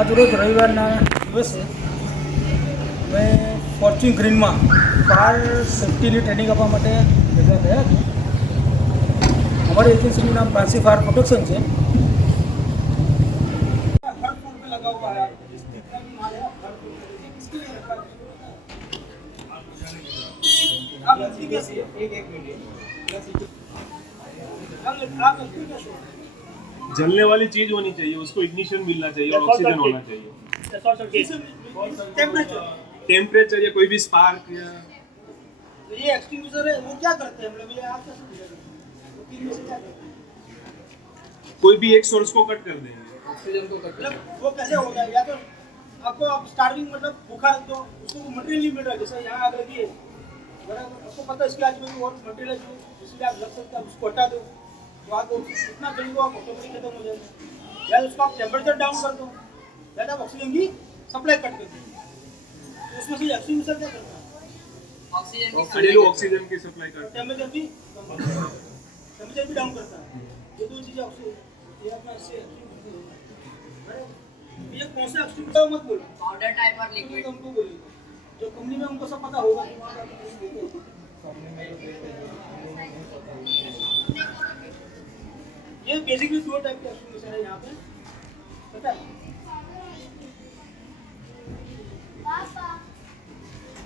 આજ રોજ રવિવારના દિવસે મેં ફોર્ચ્યુન ગ્રીનમાં ફાયર સેફ્ટીની ટ્રેનિંગ આપવા માટે ભેગા થયા હતા. અમારી એજન્સીનું નામ પ્રાંસી ફાયર પ્રોટેક્શન છે. जलने वाली चीज होनी चाहिए, उसको इग्निशन मिलना चाहिए और ऑक्सीजन होना चाहिए. टेम्परेचर या कोई भी स्पार्क या तो ये एक्सटिंग्विशर है वो क्या करते हैं, मतलब ये आप कैसे बुझाएंगे? तो तीन में से क्या करते हैं? कोई भी एक सोर्स को कट कर देंगे. ऑक्सीजन को कट, मतलब वो कैसे होता है? या तो आपको आप स्टार्विंग मतलब भूखा तो उसको मटेरियल नहीं मिल रहा, जैसे यहाँ आग लगी है, बराबर आपको पता है इसके आजू बाजू और मटेरियल है जो इसलिए आप लग सकता है, उसको हटा दो तो आग इतना जल्दी वो आप ऑटोमेटिक खत्म हो जाएगा. या उसको आप टेम्परेचर डाउन कर दो या तो आप ऑक्सीजन की सप्लाई कट कर दो. तो उसमें से एक्सटिंग्विशर क्या करता है? ऑक्सीजन की सप्लाई करता है. टेम्परेचर भी डाउन करता है. ये दो चीजें ऑक्सीजन ये अपना से ये कौन सा एक्सटिंग्विशर मत बोलो, पाउडर टाइप और लिक्विड हमको बोलो जो कंपनी में हमको सब पता होगा. ये बेसिकली दो टाइप के एक्सटिंग्विशर है यहाँ पे, पता है?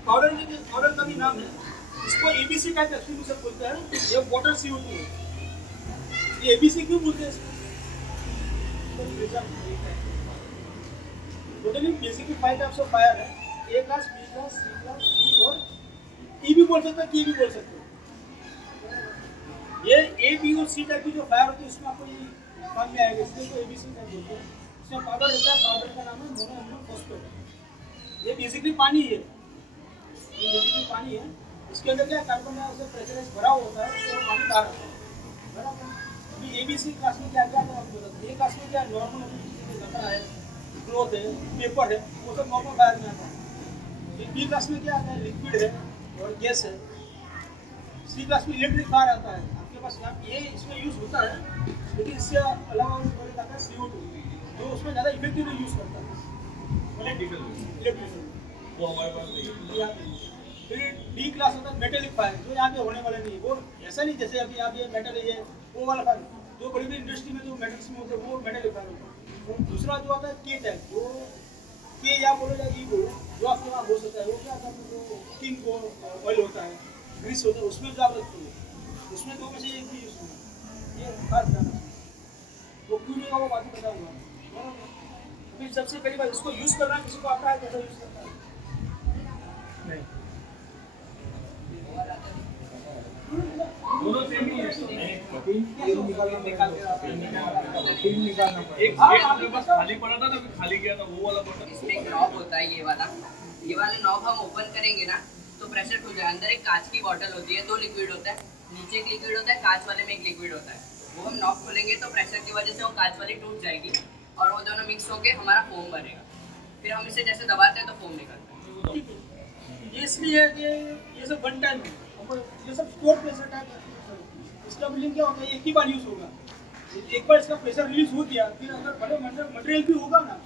पाउडर का भी नाम है, इसको एबीसी टाइप एक्सटिंग्विशर बोलते हैं. ये वाटर CO2 है. ये एबीसी क्यों बोलते हैं इसको? Totally basically 5 types of fire है. ए क्लास, बी क्लास, सी क्लास, डी और ई भी बोल सकते हैं, के भी बोल सकते हैं. ये ए, बी और सी टाइप की जो फायर होती है उसमें आपको ये काम में आएगा, इसलिए तो एबीसी टाइप बोलते हैं. इसमें पाउडर रहता है, पाउडर का नाम है मोनोएमिनो फॉस्फेट. ये बेसिकली पानी है, ये बेसिकली पानी है. इसके अंदर क्या कार्बन डाइऑक्साइड प्रेशराइज भरा होता है तो पानी बाहर आता है, बराबर. अभी एबीसी क्लास में क्या क्या है आपको बता दें. ए क्लास में क्या नॉर्मल लकड़ा है, क्लॉथ है, पेपर है, वो सब नॉर्मल फायर में आता है. बी क्लास में क्या आता है, लिक्विड है और गैस है. सी क्लास में इलेक्ट्रिक फायर आता है. आपके पास यहाँ ये इसमें यूज होता है, लेकिन इससे अलावा आता है CO2 जो उसमें ज़्यादा इफेक्टिवली यूज करता है. इलेक्ट्रिकल वो हमारे पास नहीं है. फिर डी क्लास होता है मेटेलिक फायर, जो यहाँ पे होने वाला नहीं है. वो ऐसा नहीं जैसे अभी आप ये मेटल है वो वाला फायर, जो बड़ी बड़ी इंडस्ट्री में जो मेटल्स में होते हैं वो मेटेलिक फायर होता है. और दूसरा जो आता है के टाइप, वो के या बोलो या ई बोलो, जो आपके वहाँ हो सकता है. वो क्या करते हैं, जो कुकिंग को ऑयल होता है, ग्रीस होता है, उसमें जो आप लगती है, उसमें दो में से एक भी यूज होगा. ये खास ध्यान रखना. वो क्यों नहीं होगा वो बाकी बताऊँगा. फिर सबसे पहली बात इसको यूज करना, किसी को आता है कैसा यूज करता है नहीं. दोनों सेम ही है. एक बस खाली पड़ा था ना, खाली गया था वो वाला बटन. इसमें एक नॉब होता है, ये वाला नॉब हम ओपन करेंगे ना तो प्रेशर खुल जाए. अंदर एक कांच की बॉटल होती है, 2 लिक्विड होता है, नीचे एक लिक्विड होता है, कांच वाले में एक लिक्विड होता है. वो हम नॉब खोलेंगे तो प्रेशर की वजह से वो कांच वाली टूट जाएगी और वो दोनों मिक्स होके हमारा फोम बनेगा. फिर हम इसे जैसे दबाते हैं तो फोम निकलता है. ये इसलिए कि ये सब वन टाइम है, ये सब स्टोर प्रेशर टाइप है. इसका बिलिंग क्या होता है, एक ही बार यूज होगा. एक बार इसका प्रेशर रिलीज हो गया, फिर अगर बड़े मटेरियल भी होगा ना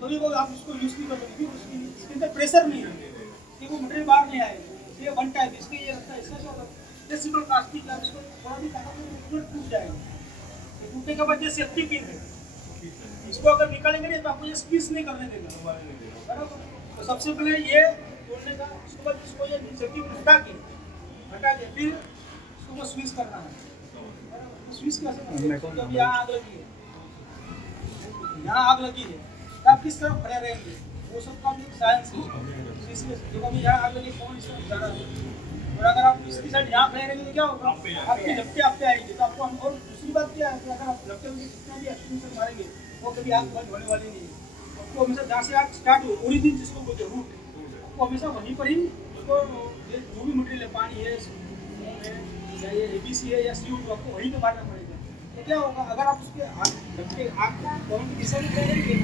तो भी वो आप उसको यूज नहीं कर सकते. इसके अंदर प्रेशर नहीं है कि वो मटेरियल बाहर नहीं आएगा. ये वन टाइम इसके ये रखता है. इसका क्या होता है, ये सिंपल प्लास्टिक का, इसको थोड़ा भी काटा तो टूट जाएगा. टूटने के बाद ये सेफ्टी पिन है, इसको अगर निकालेंगे नहीं तो आपको ये स्क्वीज नहीं करने देगा, बराबर. तो सबसे पहले ये तोड़ने का, उसके बाद इसको ये सेफ्टी पिन हटा के फिर इसको स्क्वीज करना है. स्विच कैसे करते हैं? तो यहाँ आग लगी है, तो आप किस तरफ खड़े रहेंगे, वो सब का एक साइंस है. जब अभी यहाँ आग लगी कौन इस तरफ जा रहा है, और अगर आप इसकी साइड यहाँ खड़े रहेंगे तो क्या होगा, आपके लपटे आप पे आएंगे. तो आपको और दूसरी बात क्या है कि अगर आप लपटे में जितना भी एक्सटिंग्विशर मारेंगे वो कभी आग बंद होने वाली नहीं है. आपको हमेशा जहाँ से आग स्टार्ट हो, ओरिजिन जिसको बोलते हैं रूट, आपको हमेशा वहीं पर ही उसको जो भी मटेरियल है, पानी है या ये एबीसी है या CO2, आपको वहीं पे मारना पड़ेगा. तो क्या होगा, अगर आप उसके आग डाउन की दिशा में करेंगे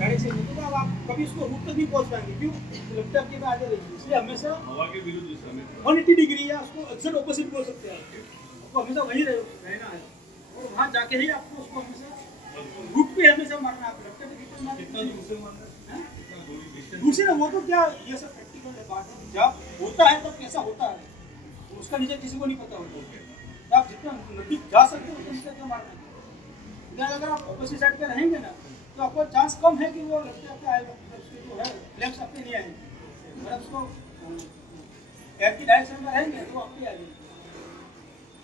डायरेक्शन में, तो आप कभी उसको रूट तक नहीं पहुंच पाएंगे. क्यों, लपटे आपके में आगे रहेगी. इसलिए हमेशा हवा के विरुद्ध दिशा में 180 डिग्री या उसको एक्जेक्ट ऑपोजिट बोल सकते हैं. आपको हमेशा वहीं रहना है और वहाँ जाके ही आपको उसको हमेशा रूट पे हमेशा मारना है. आप लपटे मैं कितना दूर से मारना है? हैं? कितना दूरी डिस्टेंस? दूसरी ना वो तो क्या ये सब प्रैक्टिकल है बात है। जब होता है तब कैसा होता है उसका नीचे किसी को नहीं पता होता है। तो आप जितना नजदीक जा सकते हो उतना नीचे क्यों मारना है। लेकिन अगर आप ऑपोजिट साइड पे रहेंगे ना तो आपको चांस कम है कि वो लड़के आपके आएगा, उसके जो है फ्लैक्स आपके नहीं आएंगे। अगर आप उसको एयर की डायरेक्शन में रहेंगे तो आपके आएंगे।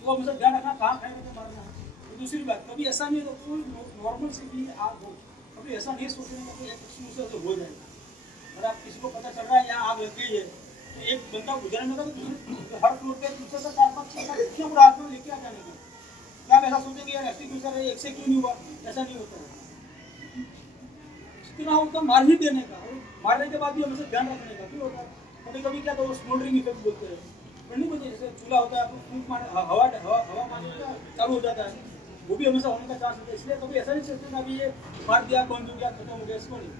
तो हमेशा ध्यान रखना कहाँ खाएगा तो मारना है। तो दूसरी बात कभी ऐसा नहीं है तो कोई नॉर्मल से भी आग हो, कभी ऐसा नहीं सोचेंगे कि एक दूसरे से हो जाएगा। अगर आप किसी को पता चल रहा है यहाँ आग लग गई है तो एक बंदा गुजरने लगा तो हर फ्लोर पे दूसरे का 4-5-6 इतना बुरा आदमी लेके आ जाने का। क्या आप ऐसा सोचेंगे यार एक्सटिंग्विशर है एक से क्यों नहीं हुआ, ऐसा नहीं होता है। जितना हो उतना मार ही देने का और मारने के बाद भी हमेशा ध्यान रखने का। क्यों होता है कभी कभी क्या तो स्मोल्डरिंग इफेक्ट बोलते हैं, ठंडी में जैसे चूल्हा होता है आपको फूंक मार हवा मारने का चालू हो जाता है, वो भी हमेशा होने का चांस होता है। इसलिए कभी ऐसा नहीं सोचते ना अभी ये मार दिया बंद हो गया खत्म हो गया, इसको नहीं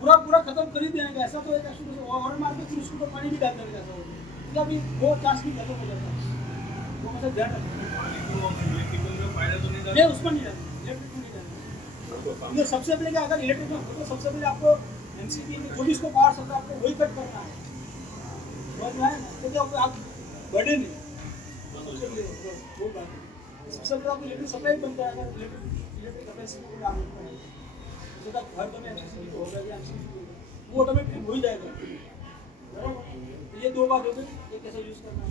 पूरा खत्म कर ही देने का। ऐसा तो एक और मार के फिर उसको तो पानी भी डाल देने का ऐसा होता है, अभी वो चांस भी खत्म हो जाता है। वो हमेशा ध्यान रखना इलेक्ट्रिकल में फायदा तो नहीं नहीं, डालता? उसको नहीं डालना, इलेक्ट्रिक को नहीं डालना। तो सबसे पहले क्या अगर इलेक्ट्रिक में तो सबसे पहले आपको एमसीबी में जो भी इसको पावर सकता है आपको वही कट करना है, समझ में आया ना? तो क्या आप बढ़े नहीं वो बात है। सबसे पहले आपको इलेक्ट्रिक सप्लाई बनता है। अगर इलेक्ट्रिक कैपेसिटी को लागू करें तो घर में एमसीबी को होगा या एमसीबी को होगा वो ऑटोमेटिक हो ही जाएगा। तो ये दो बात हो गई, ये कैसे यूज़ करना है,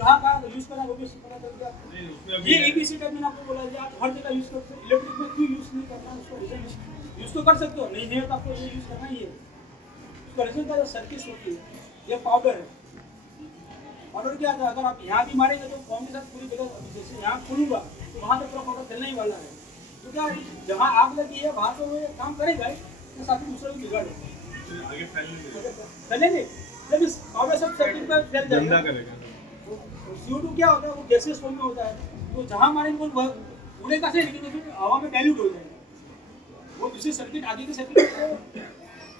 कहाँ यूज़ करना है वो भी पता चल गया आपको। नहीं, उसमें अभी ये एबीसी टाइप मैंने आपको बोला है आप हर जगह यूज़ करते हो। इलेक्ट्रिक में क्यों यूज़ नहीं करना है उसका रीज़न यूज़ तो कर सकते हो, नहीं है तो आपको ये यूज़ करना ही है। उसका रीज़न का जो सर्किट होती है ये पाउडर है। पाउडर क्या था अगर आप यहाँ भी मारेंगे तो फॉर्म के साथ पूरी जगह जैसे यहाँ खुलूंगा तो वहाँ तक पूरा पाउडर चलने ही वाला है। तो क्या जहाँ आग लगी है वहाँ तो वो काम करेगा ही, तो साथ ही दूसरे को बिगाड़ेगा आगे फैलने चलेंगे। जब इस पाउडर सब सर्किट पर फैल गंदा जाएगा करेगा। CO2 क्या होता है वो गैसेस फॉर्म में होता है, तो जहाँ मारेंगे वो उड़ेगा से लेकिन फिर हवा में डाइल्यूट हो जाएगा। वो दूसरी सर्किट आगे की सर्किट को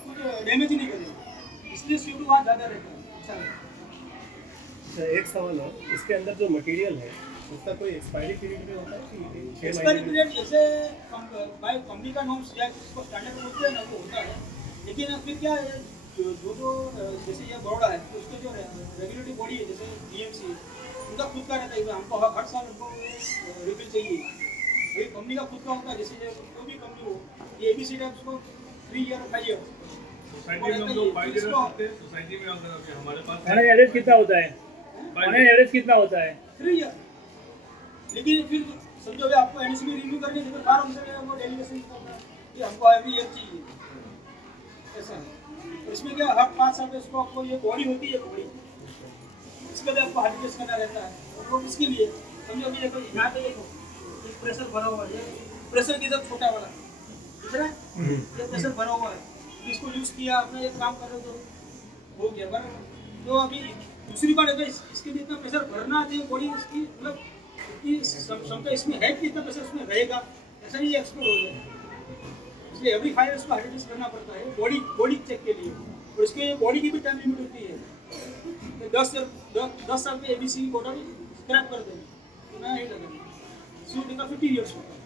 कुछ डैमेज ही नहीं करेगा, इसलिए CO2 वहाँ ज़्यादा रहता है। अच्छा है। एक सवाल है, इसके अंदर जो मटेरियल है उसका कोई एक्सपायरी पीरियड भी होता है कि 6 एक्सपायरी महीने पीरियड जैसे बाय कंपनी का नॉर्म्स या इसको स्टैंडर्ड बोलते हैं ना वो होता है। लेकिन फिर क्या है जो जैसे ये बड़ौदा है तो उसके जो रेगुलेटरी बॉडी है जैसे DMC उनका खुद का रहता है, हमको हर साल उनको रिफिल चाहिए। ये कंपनी का खुद का होता है, जैसे कोई भी कंपनी हो ये ABC टाइप उसको 3 ईयर 5 ईयर सोसाइटी में हम लोग 5 ईयर रखते हैं। सोसाइटी में अगर अभी हमारे पास ऑन एवरेज कितना होता है? ऑन एवरेज कितना होता है? 3 ईयर। लेकिन फिर समझो अभी आपको NOC में रिन्यू करने के बाद हमसे वो डेलीगेशन करना है कि हमको एवरी ईयर चाहिए, ऐसा है। तो इसमें क्या हर 5 साल में इसको आपको ये बॉडी होती है बॉडी इसके लिए आपको हार्ड टेस्ट करना रहता है। और वो किसके लिए समझो अभी देखो यहाँ पे देखो एक प्रेशर भरा हुआ है, प्रेशर की तरफ छोटा वाला दिख रहा है, ये प्रेशर भरा हुआ है, इसको यूज़ किया आपने एक काम करो तो हो गया बराबर। तो अभी दूसरी बात है इसके लिए इतना प्रेशर भरना चाहिए बॉडी इसकी मतलब इतनी क्षमता इसमें है कि इतना प्रेशर उसमें रहेगा, ऐसा नहीं एक्सप्लोर हो जाए। इसलिए एवरी 5 ईयर्स को हार्ड टेस्ट करना पड़ता है बॉडी चेक के लिए। और इसके बॉडी की भी टाइम लिमिट होती है तो 10 साल पे ABC बॉटल स्क्रैप कर देंगे तो नया नहीं लगेगा। CO2 का 50 ईयर्स होता है।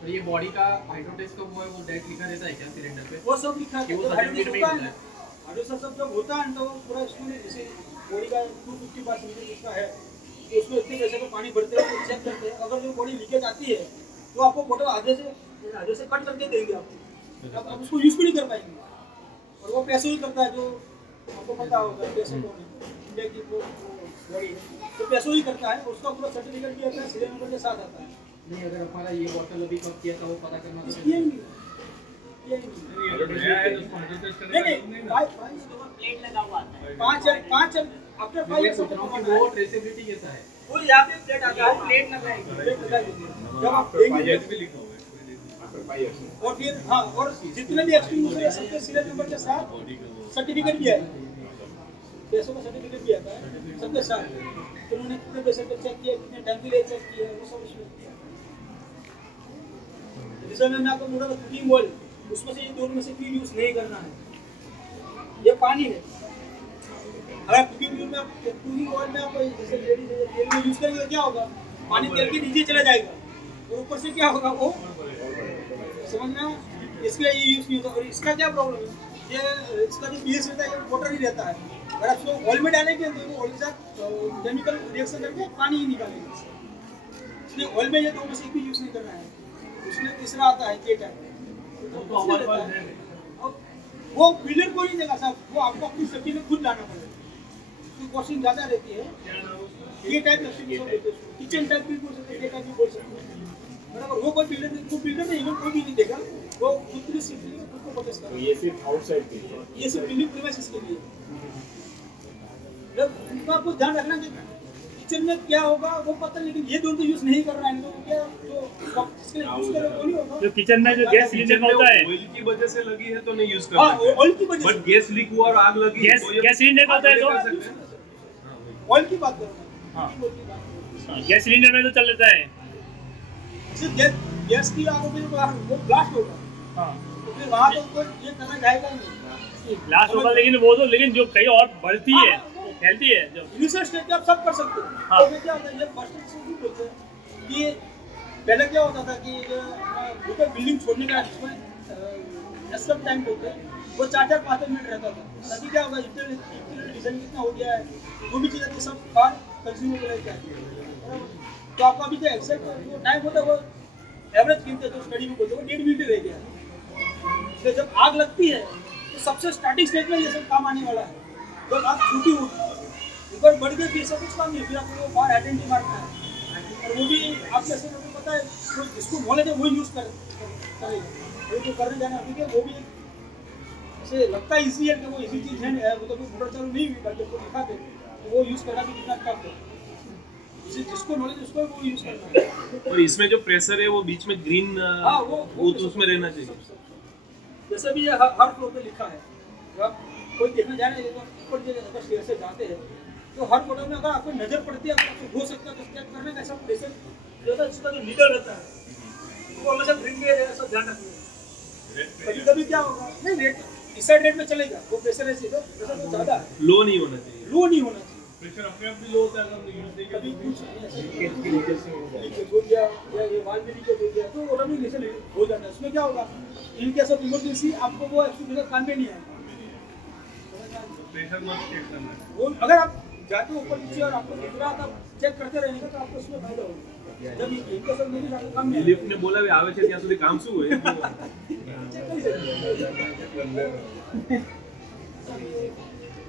तो ये बॉडी का हाइड्रोटेस्ट का वो है वो डेट लिखा रहता है क्या सिलेंडर पे? वो सब लिखा कि है वो सर्टिफिकेट में ही होता है? हाइड्रोटेस्ट सब जब होता है तो पूरा इसमें जैसे बॉडी का 250% इसका है तो उसमें इतने पैसे का पानी भरते हैं चेक करते हैं। अगर जो बॉडी लीकेज आती है तो आपको बोतल आधे से कट करके देंगे आपको, अब उसको यूज़ भी नहीं कर पाएंगे। और वो पैसे ही करता है जो आपको पता होगा पैसे कौन है इंडिया की वो बॉडी है तो पैसों ही करता है। उसका पूरा सर्टिफिकेट भी आता है सीरियल नंबर के साथ आता है। नहीं अगर हमारा ये बॉटल अभी कब किया था वो पता करना तो किया ही नहीं, किया ही नहीं। अगर नया है तो उसको हार्ड टेस्ट करने का नहीं नहीं ना। प्लेट लगा हुआ आता है। 5 आफ्टर 5 मैं ईयर्स सोच रहा हूँ कि वो ट्रेसेबिलिटी कैसा है? वो यहाँ पे प्लेट आता है, प्लेट लगाएंगे, प्लेट लगा दीजिए जब आप देंगे ये भी लिखा हुआ है और फिर हाँ और जितने भी एक्सटिंग्विशर है सबके सीरियल नंबर के साथ बॉडी का वो सर्टिफिकेट भी है, पैसों का सर्टिफिकेट भी आता है सबके साथ। तो उन्होंने कितने पैसे पे चेक किया, कितने टाइम के लिए चेक किया, वो सब इसमें जैसे मैंने आपको बोला था कुकिंग ऑयल उसमें से ये दोनों में से कोई यूज़ नहीं करना है। ये पानी है, अगर कुकिंग ऑयल में आप कुकिंग ऑयल में आप जैसे लेडीज तेल में यूज़ करेंगे तो क्या होगा पानी तेल के नीचे चला जाएगा और ऊपर से क्या होगा वो समझ में आया? इसके ये यूज नहीं होता। और इसका क्या प्रॉब्लम है, ये इसका जो पीएच रहता है ये वाटर ही रहता है। अगर आप इसको ऑयल में डालेंगे तो वो ऑयल के साथ केमिकल रिएक्शन करके पानी ही निकालेंगे, इसलिए ऑयल में ये दो में से एक भी यूज नहीं करना है। उसमें तीसरा आता है के टाइप, तो हमारे पास है वो बिल्डर को नहीं देगा साहब, वो आपको अपनी सेफ्टी में खुद लाना पड़ेगा। तो कॉस्टिंग ज़्यादा रहती है। ये टाइप किचन टाइप भी बोल सकते हैं, ये टाइप भी बोल सकते हैं, बराबर। वो कोई बिल्डर नहीं, इवन कोई भी नहीं देगा, वो खुद की सेफ्टी में खुद को प्रोटेक्ट करेगा। ये सिर्फ आउटसाइड के लिए, ये सिर्फ बिल्डिंग प्रीमाइसेस के लिए। जब इनको आपको ध्यान रखना कि किचन में क्या होगा वो पता नहीं, लेकिन ये दोनों तो यूज नहीं करना है इनको, क्या जो इसके लिए यूज करें वो नहीं होगा। जो किचन में जो गैस सिलेंडर का होता है, ऑयल की वजह से लगी है तो नहीं यूज हाँ, करना, ऑयल की वजह बट से गैस लीक हुआ और आग लगी गैस सिलेंडर का होता है कर तो सकते हैं। ऑयल की बात कर रहा हूँ। हाँ, गैस सिलेंडर में तो चल लेता है। सिर्फ गैस की आग में वो ब्लास्ट होगा, हाँ, तो फिर वहाँ तो कोई ये करना जाएगा ही नहीं। लास्ट होगा, लेकिन वो तो लेकिन जो कहीं और बढ़ती है वो फैलती है जो। इनिशियल स्टेज पे आप सब कर सकते हो। हाँ। तो क्या होता है, ये फर्स्ट स्टेज भी बोलते हैं कि पहले क्या होता था कि जो बिल्डिंग छोड़ने का जिसमें टाइम बोलते हैं वो 4-4-5 मिनट रहता था। अभी क्या होगा, इंटीरियर डिजाइन कितना हो गया है, जो भी चीज़ें सब बाहर कंज्यूमेबल है क्या है। तो आपका अभी जो एक्सेप्ट जो टाइम होता है वो एवरेज गिनते तो स्टडी में बोलते हैं वो 1.5 मिनट रह गया। तो जब आग लगती है तो सबसे स्टार्टिंग स्टेज में ये सब काम आने वाला है। जब आग छूटी होगी एक बार बढ़ गई फिर सब कुछ काम नहीं, फिर आपको बाहर आइडेंटिटी मारना है। और वो भी आप जैसे लोगों को पता है, तो जिसको नॉलेज है वो यूज़ करेगा। वो जो करने जाना ठीक है, वो भी ऐसे लगता है इजी है कि वो इसी चीज़ है, वो तो मोटर चालू नहीं हुई बाकी आपको दिखाते तो वो यूज़ करना भी कितना टफ है। जिसको नॉलेज उसको वो यूज़ करना है। और इसमें जो प्रेशर है वो बीच में ग्रीन हाँ, वो तो उसमें रहना चाहिए। जैसे भी ये हर फ्लोर पे लिखा है, जब आप कोई देखने जा रहे हैं तो ऊपर जो अगर स्टेयर से जाते हैं तो हर फोटो में अगर आपको नजर पड़ती है, अगर आपको हो सकता है तो चेक करने का ऐसा प्रेशर जो होता है, जिसका जो लीडर रहता है वो हमेशा ग्रीन में ऐसा ध्यान रखना। कभी कभी क्या होगा, नहीं रेट इस साइड रेट में चलेगा, वो प्रेशर ऐसे तो प्रेशर तो ज़्यादा है, लो नहीं होना चाहिए, लो नहीं होना चाहिए। प्रेशर अपने आप भी लो होता है, कभी कुछ लीकेज हो गया या ये वाल में लीकेज हो गया तो ऑटोमेटिक नीचे हो जाता है। उसमें क्या होगा, इन केस ऑफ इमरजेंसी आपको वो एक्चुअली काम में नहीं आएगा। प्रेशर मत चेक करना है। वो अगर आप जाते हो ऊपर नीचे और आपको दिख रहा था चेक करते रहने का तो आपको उसमें फायदा होगा। जब इनके सब नहीं आपको काम नहीं लिफ्ट ने बोला भी आवे છે ત્યાં સુધી કામ શું હોય।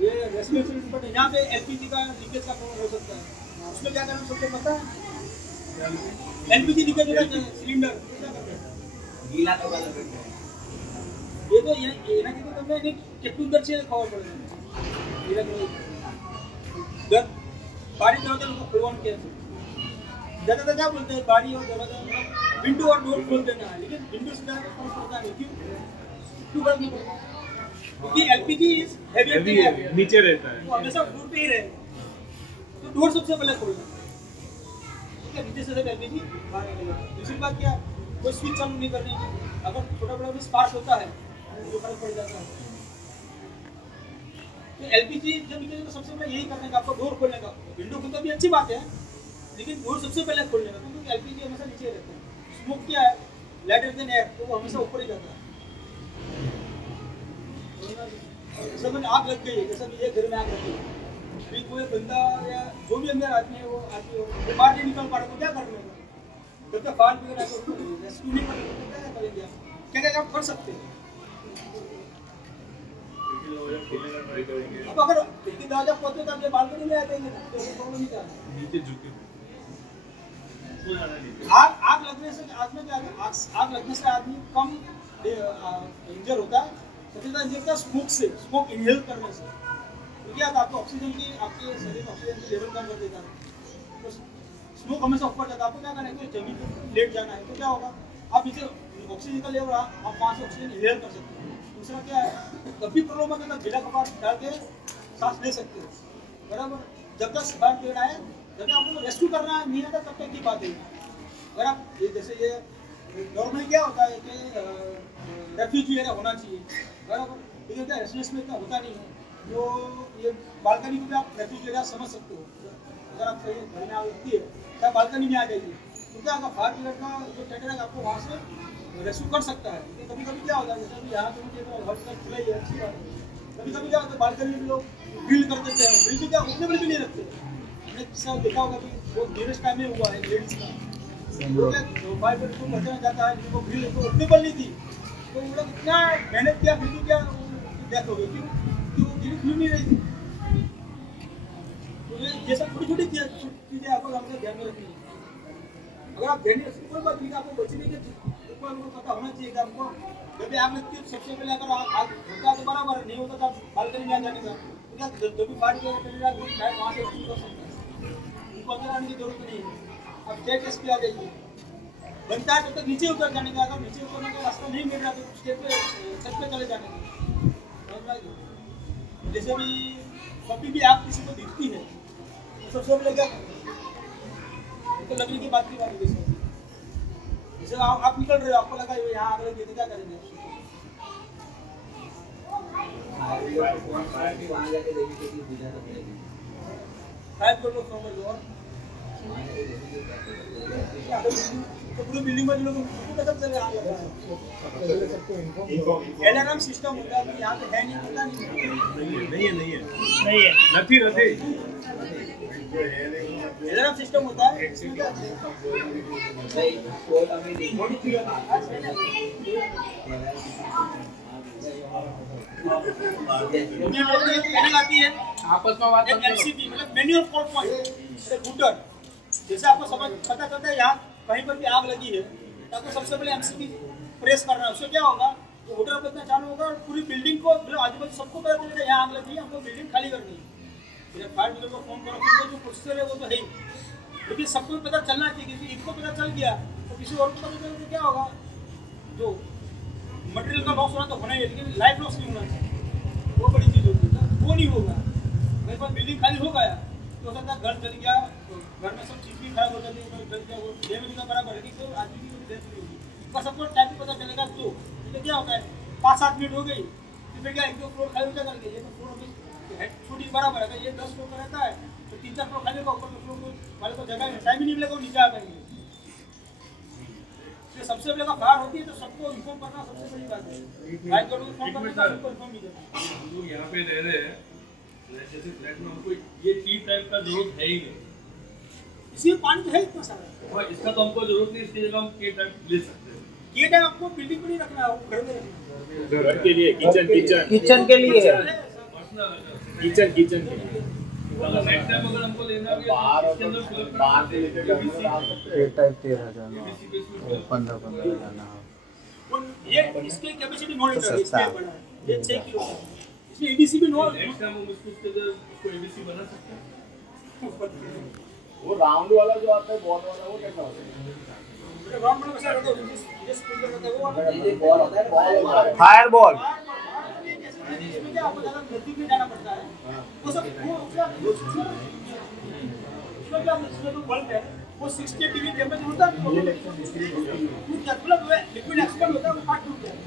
ये रेस्पिरेटरी बट यहाँ पे एलपीजी का लीकेज का प्रॉब्लम हो सकता है। उसमें क्या करना सबको पता है, एलपीजी लीकेज होता है सिलेंडर क्या करते हैं गीला तो गलत है। ये तो ये ना कि तो તમને કેટલું દર છે ખબર પડે છે। દર બારી દરવાજા લોકો ખોલવાનું કહે છે, ज़्यादातर क्या बोलते हैं बारी और दरवाजा विंडो और डोर खोल देना है, लेकिन विंडो से ज़्यादा फर्क पड़ता नहीं। क्यों फर्क नहीं पड़ता, क्योंकि एलपीजी इज हेवी है, नीचे रहता है, वो हमेशा फ्लोर पे ही रहेगा। तो डोर सबसे पहले खोलना, ठीक है, नीचे से जब एलपीजी बाहर निकलेगा। दूसरी बात क्या, कोई स्विच चालू नहीं करनी है, अगर छोटा बड़ा भी स्पार्क होता है तो फर्क पड़ जाता है। तो एलपीजी जब निकले तो सबसे पहले यही करने का, आपको डोर खोलने का। विंडो खुलना भी अच्छी बात है, लेकिन डोर सबसे पहले खोलने का, क्योंकि एलपीजी हमेशा नीचे रहता है। स्मोक क्या है, लाइटर देन एयर, तो वो हमेशा ऊपर ही जाता है। जैसे मैंने आग लग गई है, जैसे ये घर में आग लग गई, अभी कोई बंदा या जो भी अंदर आदमी है वो आदमी वो बाहर नहीं निकल पा रहा तो क्या कर लेगा, जब तक फायर ब्रिगेड आकर उसको रेस्क्यू नहीं करेंगे तो क्या करेंगे आप, क्या क्या आप कर सकते हैं। अब अगर खिड़की दरवाजा खोलते तो आप ये बालकनी में आ जाएंगे ना, तो प्रॉब्लम नहीं क्या है। नीचे झुके आग लगने से आदमी क्या है, आग लगने से आदमी कम इंजर होता है, सबसे ज़्यादा इंजर होता है स्मोक से, स्मोक इनहेल करने से। तो क्या होता है, आपको ऑक्सीजन की आपके शरीर में ऑक्सीजन की लेवल कम कर देता है, तो स्मोक हमेशा ऊपर जाता है। आपको क्या करना है, जमीन पर लेट जाना है, तो क्या होगा, आप नीचे ऑक्सीजन का लेवल आप वहाँ से ऑक्सीजन इनहेल कर सकते हैं। दूसरा क्या है, जब भी प्रॉब्लम होता है तो गीला कपड़ा डाल के सांस ले सकते हो, बराबर। जब तक फायर ब्रिगेड आए, जब आपको रेस्क्यू करना नहीं आता तब तक की बात है। अगर आप ये जैसे ये नॉर्मली क्या होता है कि रेफ्यूजी एरिया होना चाहिए, बराबर, लेकिन क्या रेसिडेंस में इतना होता नहीं है, तो ये बालकनी को भी आप रेफ्यूजी एरिया समझ सकते हो। अगर आप कहीं घर में आग लगती है क्या बालकनी में आ जाइए, तो क्या आपका फायर ब्रिगेड का जो टेंडर है आपको वहाँ से रेस्क्यू कर सकता है। लेकिन कभी कभी क्या होता है, जैसे अभी यहाँ तो मुझे हॉल का खुला ही है, अच्छी बात है। कभी कभी क्या होता है, बालकनी में लोग ग्रिल कर देते हैं, ग्रिल भी क्या उतने बड़े भी नहीं रखते। हमने सब देखा होगा कि वो नीरज टाइम में हुआ है लेडीज का, वो क्या 5 बेडरूम बचाना जाता है, जिनको ग्रिल तो उतने बड़ी नहीं थी, तो वो लोग इतना मेहनत किया, फिर भी क्या डेथ हो गई, क्योंकि वो ग्रिल खुल नहीं रही थी। तो ये सब छोटी छोटी चीज़ें आपको हमसे ध्यान में रखनी है। अगर आप ध्यान रखें कोई बात नहीं, आपको बचने के ऊपर आपको पता होना चाहिए कि आपको जब भी आग लगती है तो सबसे पहले अगर आग होता तो बराबर है, नहीं होता तो आप बालकनी में आ जाने का, तो क्या जब भी फाइट करें पहले आग शायद वहाँ से शुरू कर सकते हैं, उनको अंदर आने की जरूरत नहीं है। आप स्टेज पे आ जाइए, बनता है तब तक नीचे उतर जाने का, अगर नीचे उतरने का रास्ता नहीं मिल रहा तो स्टेज पे छत पे चले जाने का। जैसे भी कभी भी आग किसी को दिखती है तो सबसे पहले क्या तो लगने की बात की बात है। जैसे आप निकल रहे हो, आपको लगा यहाँ आग लगी तो क्या करेंगे? फायर कर लो, फोन कर लो, और तो पूरी बिल्डिंग में लोग पता चले आग लगा है। अलार्म सिस्टम होता है कि यहाँ पे है नहीं, पता नहीं है। नथी अलार्म सिस्टम होता है, आती है आपस में बात करते MCP मतलब मैनुअल फॉल्ट पॉइंट फुटर। जैसे आपको समझ पता चलता है यहाँ कहीं पर भी आग लगी है तो आपको सबसे पहले MCP प्रेस करना है। उससे क्या होगा, वो होटल कितना चालू होगा और पूरी बिल्डिंग को मतलब आजू बाजू सबको पता चलेगा यहाँ आग लगी है, हमको बिल्डिंग खाली करनी है। फिर फायर ब्रिगेड को फोन करो, फिर जो प्रोसीजर है वो तो है ही, लेकिन सबको पता चलना चाहिए। क्योंकि इसको पता चल गया तो किसी और को पता चल तो क्या होगा, जो मटेरियल का लॉस होना तो होना ही है, लेकिन लाइफ लॉस नहीं होना चाहिए, वो बड़ी चीज़ होती है। वो नहीं होगा, मेरे पास बिल्डिंग खाली हो गया तो हो सकता है घर जल गया, घर में सब चीज़ भी खराब हो जाती है, जल गया, वो डैमेज का बराबर है कि कोई आदमी की कोई डेथ नहीं होगी। बस सबको टाइम पे पता चलेगा तो क्या होता है 5-7 मिनट हो गई तो फिर क्या 1-2 फ्लोर खाली होता करके, ये तो फ्लोर अभी छोटी बराबर है, ये 10 फ्लोर का रहता है तो 3-4 फ्लोर खाली होगा, ऊपर के फ्लोर वाले को जगह टाइम ही नहीं मिलेगा, वो नीचे आ पाएंगे। सबसे पहले फायर होती है तो सबको इन्फॉर्म करना सबसे बड़ी बात है। फायर करो इन्फॉर्म करना, सबको इन्फॉर्म नहीं करना। हम लोग यहाँ पे रह रहे हैं, जैसे फ्लैट में हमको ये टी टाइप का जरूरत है ही नहीं, इसमें पानी तो है इतना सारा, और इसका तो हमको जरूरत नहीं, इसकी जगह हम के टाइप ले सकते हैं। ये टाइम आपको बिल्डिंग में नहीं रखना है, घर में रखना है। घर के लिए किचन के लिए किचन के लिए अगर नेक्स्ट टाइम अगर हमको लेना भी है इसके अंदर टाइप 13,000 15,000 ये इसकी कैपेसिटी मॉनिटर है, इसमें बड़ा है, ये 6 किलो का है। इसमें एबीसी भी नो, नेक्स्ट टाइम हम इसको एबीसी बना सकते हैं। वो राउंड वाला जो आता है बॉल वाला वो कैसा होता है? राउंड में कैसा रहता है, जिस स्प्रिंकलर रहता है वो वाला ये बॉल होता है, बॉल फायर बॉल इसमें क्या आपको ज्यादा नजदीक में जाना पड़ता है, वो सब वो उसमें क्या इसमें जो बल्ब है वो 60 डिग्री टेंपरेचर होता है, वो क्या मतलब लिक्विड एक्सपेंड होता है, वो फाट टूट जाए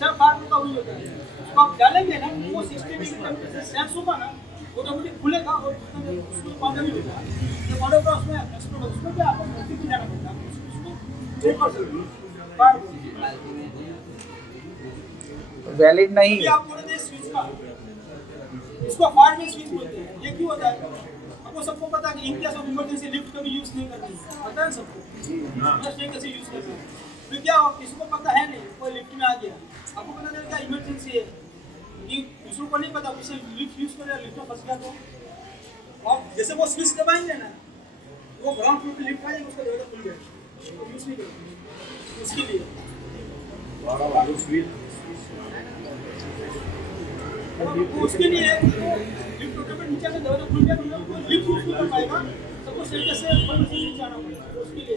सर, फाट का वही होता है। उसको आप डालेंगे ना वो 60 डिग्री टेंपरेचर सेंस होगा ना, ऑटोमेटिक खुलेगा और उसमें पाउडर भी होगा, जो पाउडर का उसमें एक्सपेंड होगा, उसमें क्या आपको नजदीक में जाना पड़ता है, उसको चेक कर सकते हैं फायर वैलिड नहीं ये आप बोले थे स्विच का, इसको फायर में स्विच बोलते हैं। ये क्यों होता है, आपको सबको पता है कि in case of emergency lift कभी यूज नहीं करनी, पता है सबको, जस्ट ये कैसे यूज करते हैं। फिर क्या हो, किसी को पता है नहीं, कोई लिफ्ट में आ गया, आपको पता चल गया इमरजेंसी है, कि दूसरों को नहीं पता, किसी लिफ्ट यूज कर रहा है, लिफ्ट में फंस गया तो और जैसे वो स्विच दबाएंगे ना वो ग्राउंड फ्लोर पे लिफ्ट आ जाएगी, उसका दरवाजा खुल जाएगा, यूज नहीं करेंगे उसके लिए। उसके लिए लिफ्ट ऑटोमेटिक नीचे से दरवाजा खुल गया तो लिफ्ट यूज नहीं कर पाएगा, सबको सही से बंद से नीचे आना पड़ेगा, उसके लिए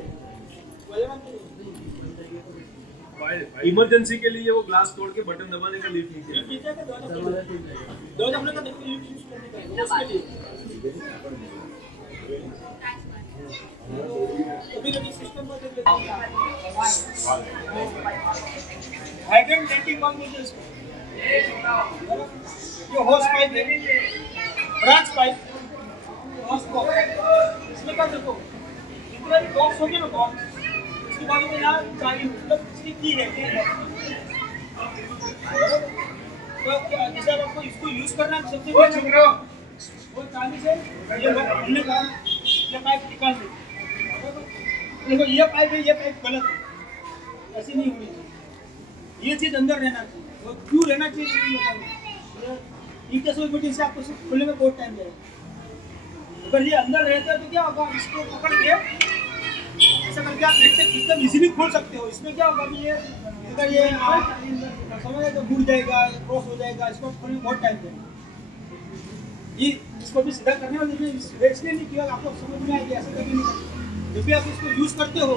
इमरजेंसी के लिए वो ग्लास तोड़ के बटन दबाने का लिफ्ट नीचे नीचे का दरवाजा हमने का देखो लिफ्ट यूज करने का उसके लिए अभी सिस्टम पर देख लेते हैं। हाइड्रेंट डेंटिंग बल्ब है इसको, ये होस पाइप है, ब्रांच पाइप, होस बॉक्स, इसमें क्या देखो इतना बॉक्स हो गया ना बॉक्स, उसके बाद में यहाँ चाबी मतलब इसकी की है तो जैसे आपको इसको यूज करना है सबसे पहले वो चाबी से ये हमने कहा ये पाइप निकाल दो। देखो ये पाइप है, ये पाइप गलत है, ऐसी नहीं होनी चाहिए, ये चीज अंदर रहना चाहिए। वो क्यों रहना चाहिए इनके सोच में से आपको खुलने में बहुत टाइम लगेगा। अगर ये अंदर रहता है तो क्या होगा, इसको पकड़ के ऐसा करके आप एकदम इजीली खोल सकते हो। इसमें क्या होगा कि ये अगर ये समझ तो घूट जाएगा, क्रॉस हो जाएगा, इसको खोलने में बहुत टाइम लगेगा। ये इसको भी सीधा करने वाले इसलिए नहीं किया, आपको समझ में आएगी ऐसे कभी नहीं करते। जब भी आप इसको यूज़ करते हो,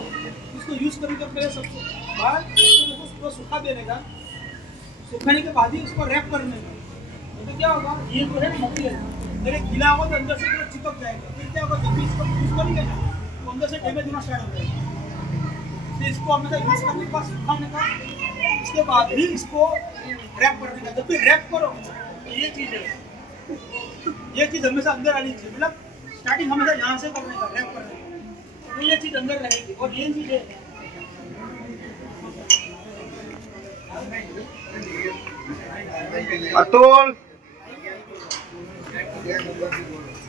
इसको यूज़ करने के पहले सबसे बाद इसको सूखा देने का, सुखाने के बाद ही इसको रैप करने का। तो क्या होगा, ये जो है मटेरियल अगर गीला होगा तो अंदर से पूरा चिपक जाएगा। फिर क्या होगा, जब भी इसको यूज़ करेंगे ना तो अंदर से डैमेज होना स्टार्ट हो जाएगा। तो इसको हमेशा यूज़ करने के बाद सुखाने का, इसके बाद ही इसको रैप करने का। जब भी रैप करो ये चीज़ है, ये चीज़ हमेशा अंदर आनी चाहिए। मतलब स्टार्टिंग हमेशा यहाँ से करने का, रैप करने का, तो ये चीज़ अंदर रहेगी। और ये चीज़ है अतुल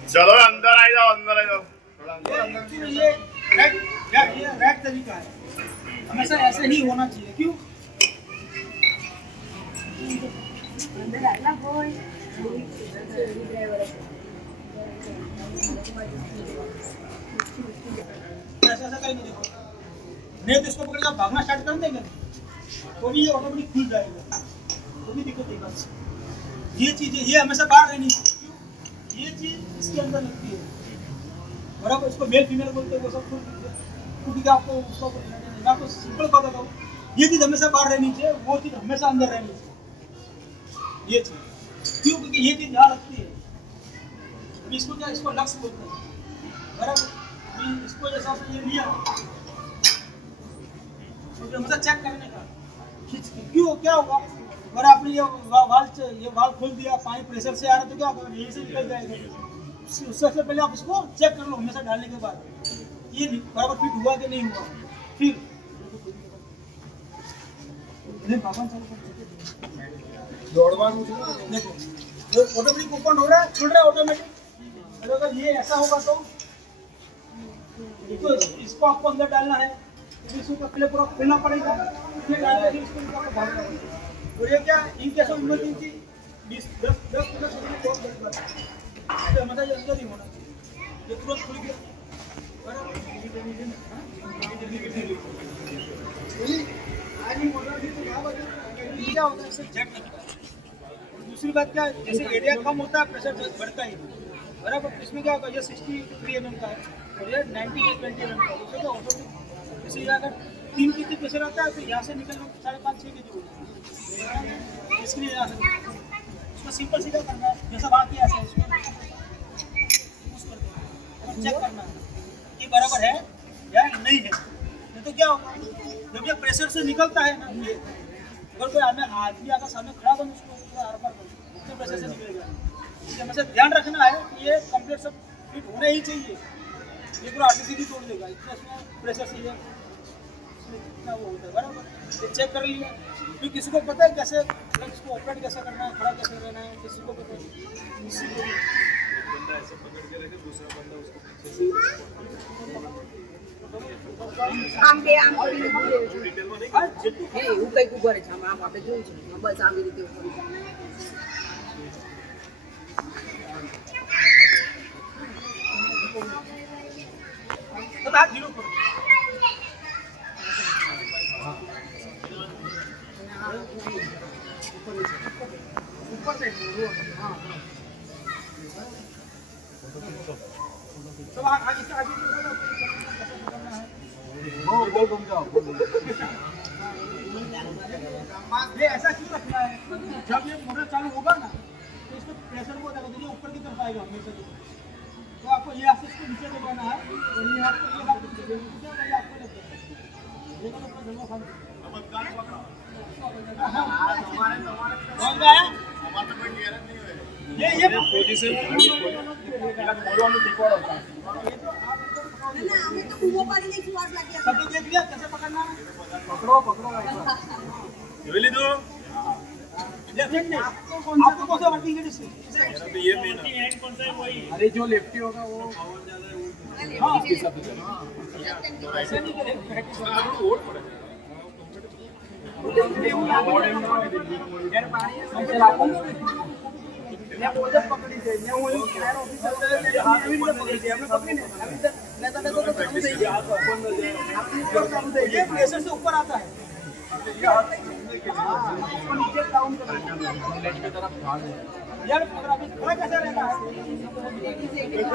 चलो अंदर आ जाओ, अंदर आ जाओ। ये रैप तरीका है, हमेशा ऐसे ही होना चाहिए। क्यों? ऐसा करेंगे, देखो नहीं तो इसको पकड़ के भागना स्टार्ट कर देंगे तो भी ये ऑटोमेटिक खुल जाएगा, तो भी दिक्कत नहीं। ये चीज़ ये हमेशा बाहर रहनी चाहिए। ये चीज़ इसके अंदर लगती है बराबर, इसको मेल फीमेल बोलते हैं, वो सब क्योंकि आपको उसको आपको सिंपल कर देता हूँ। ये चीज़ हमेशा बाहर रहनी चाहिए, वो चीज़ हमेशा अंदर रहनी चाहिए। ये चीज़ क्यों? क्योंकि ये चीज़ यहाँ लगती है। इसको क्या, इसको लक्स बोलते हैं बराबर। इसको जैसा ये लिया तो हमेशा चेक करने का, खींच के क्यों क्या होगा, अगर आपने ये वाल खोल दिया, पानी प्रेशर से आ रहा है तो क्या होगा, यहीं से निकल जाएगा। उससे पहले आप उसको चेक कर लो हमेशा डालने के बाद, ये बराबर फिट हुआ कि नहीं हुआ। फिर देखो जो ऑटोमेटिक ओपन हो रहा है, खुल रहा है ऑटोमेटिक। अगर ये ऐसा होगा तो इसको आपको अंदर डालना है, इसको पहले पूरा खोलना पड़ेगा, फिर डालने के इसको आपको भागना पड़ेगा। और ये क्या, in case of emergency 10 minute से बहुत बड़ी बात है, तो हमेशा ये अंदर ही होना चाहिए। ये तुरंत खुल गया क्या होता है, इससे जेट लगता है। दूसरी बात क्या है, जैसे एरिया कम होता है प्रेशर बढ़ता ही बराबर। इसमें क्या होगा, ये 63 mm का है और ये 90-20 mm का है। उससे क्या ऑटोमेटिक इसलिए अगर 3 kg प्रेशर आता है तो यहाँ से निकलना 5.5-6 kg होता है। इसलिए यहाँ से इसको सिंपल सीधा करना है, जैसा बात किया ऐसा इसको चेक करना है कि बराबर है या नहीं है। नहीं तो क्या होगा, जब ये प्रेशर से निकलता है ना, ये अगर कोई आदमी अगर सामने खड़ा बन उसको आर पार उतने प्रेशर से निकलेगा। इसलिए हमेशा ध्यान रखना है कि ये कंप्लीट सब फिट होना ही चाहिए। ये पूरा आर्टिफिशियल तोड़ देगा इतना, इसमें प्रेशर से ये कितना वो होता है बराबर। ये चेक कर लिया, फिर किसी को पता है कैसे इसको ऑपरेट कैसे करना है, खड़ा कैसे रहना है, किसी को पता है। किसी को बंदा ऐसे पकड़ के रखे, दूसरा बंदा उसको पीछे से આમ કે આમ કરીને બોલે છે डिटेल में नहीं હે હું કઈ ઉભા રહે છે આમ આપણે જોઉં છે બસ આવી રીતે ઉભા तो आप जीरो करो। ऊपर से हाँ सब आगे से आगे ये ऐसा क्यों रखना है, जब ये मोटर चालू होगा ना तो इसको प्रेशर को देखो ऊपर की तरफ आएगा हमेशा। तो आपको ये हाथ से इसको नीचे दबाना है और ये हाथ को ये हाथ आपको देखो तो जमा खान ये पोजीशन सब देख लिया कैसे पकड़ना है? जोली दो लेफ्ट हैंड नहीं, आपको कौन सा वर्किंग है इससे? तो ये मेन हैंड कौन सा है वही अरे जो लेफ्टी होगा वो हाँ ऐसे नहीं करेंगे। ये प्रेशर से ऊपर आता है। यार पकड़ा कैसे रहता है?